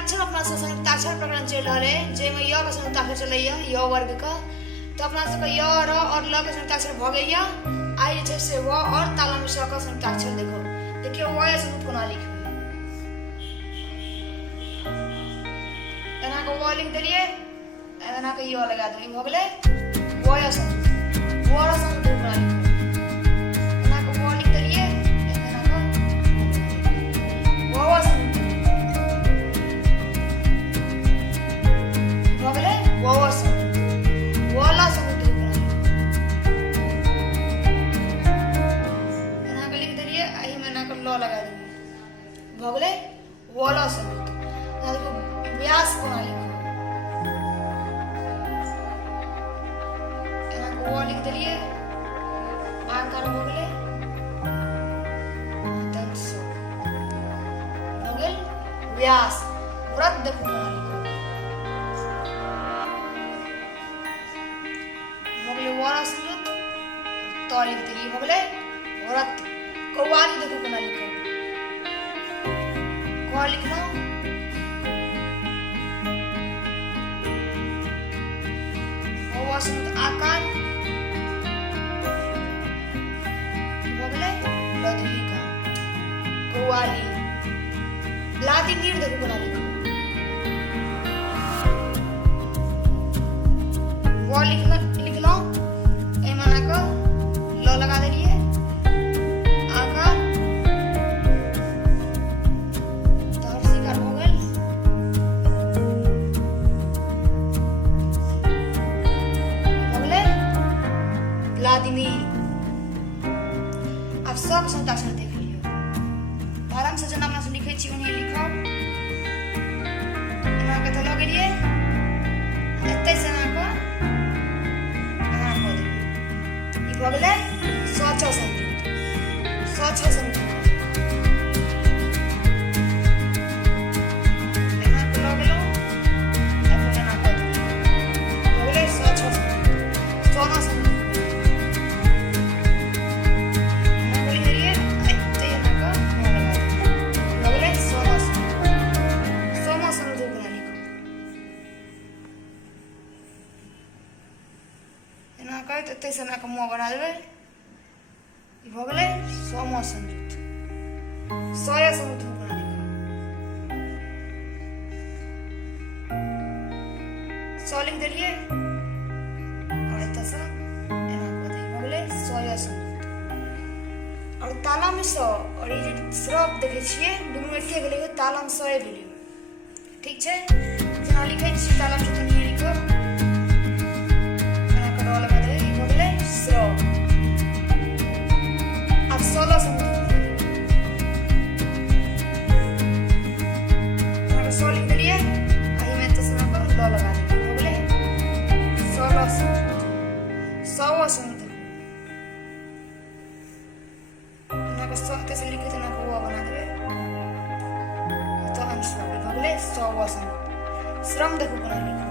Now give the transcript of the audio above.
संयुक्ताक्षर अपना सब संयुक्ताक्षर प्रकरण चल रहा है जेमे य के संयुक्ताक्षर चलैया य वर्ग का तो अपना सबके य र और ल के संयुक्ताक्षर भ गइया आई जे से व और ताला में स का संयुक्ताक्षर देखो देखिए व या संयुक्त कोना लिखबे एना को व लिख देलिए एना के य लगा देबे भ गेले व या संयुक्त व र संयुक्त कोना लिखो एना को व लिख देलिए एना को व संयुक्त भ गेले व संयुक्त वाला संयुक्त एना के लिख देलिए एही में एना के ल लगा देबे भ गेले वाला संयुक्त एना देखो व्यास कोना लिखो एना को व लिख देलिए आकार भ गेले दंश भ गेल व्यास व्रत देखो कोना लिखो वाला संयुक्त तो लिख देलिए भ गेले व्रत कौवाली देखो कोना लिखो क लिखलो वाला संयुक्त आकार भ गेले लदलिका कौवाली लाती नीर देखो कोना लिखो व लिखलो ल लगा देलिए आकार तोहर शिकार हो गेल भगले व्लादिमीर अब सब संयुक्ताक्षर देख लियो आराम से जना अपना से लिखे छी उन्हें लिखो एना के तो लगेलिए एते से ना को भ गेले स्वच्छ संयुक्त स्वच्छ संयुक्त एना के लगलो एतो एना कर भ गेले स्वच्छ संयुक्त सोना संयुक्त एना के लिए एते एना का लगा भ गेले सोना संयुक्त सोना संयुक्त बना लिखो एना कहत एते से एना के मुंह बना देबे इ भ गेले सम संयुक्त सय संयुक्त बना लिखो स लिख देलिए और एता से एना को दे भ गेले सय संयुक्त और ताला में स और ये श्रब देखे छिए दुनु एके गेले ताला में सय भेलै ठीक छै जना लिखै छी ताला में तो नहीं लिखो एना के लगा दे इ भ गेले श्रब अब 16 संयुक्त एना के लिख देलिए एही में तो सना पर ल लगा दे भ गेले 16 संयुक्त 100 संयुक्त एना के 100 से लिखे तना को बना देबे तो अंश भ गेले 100 संयुक्त श्रम देखो बना लिखो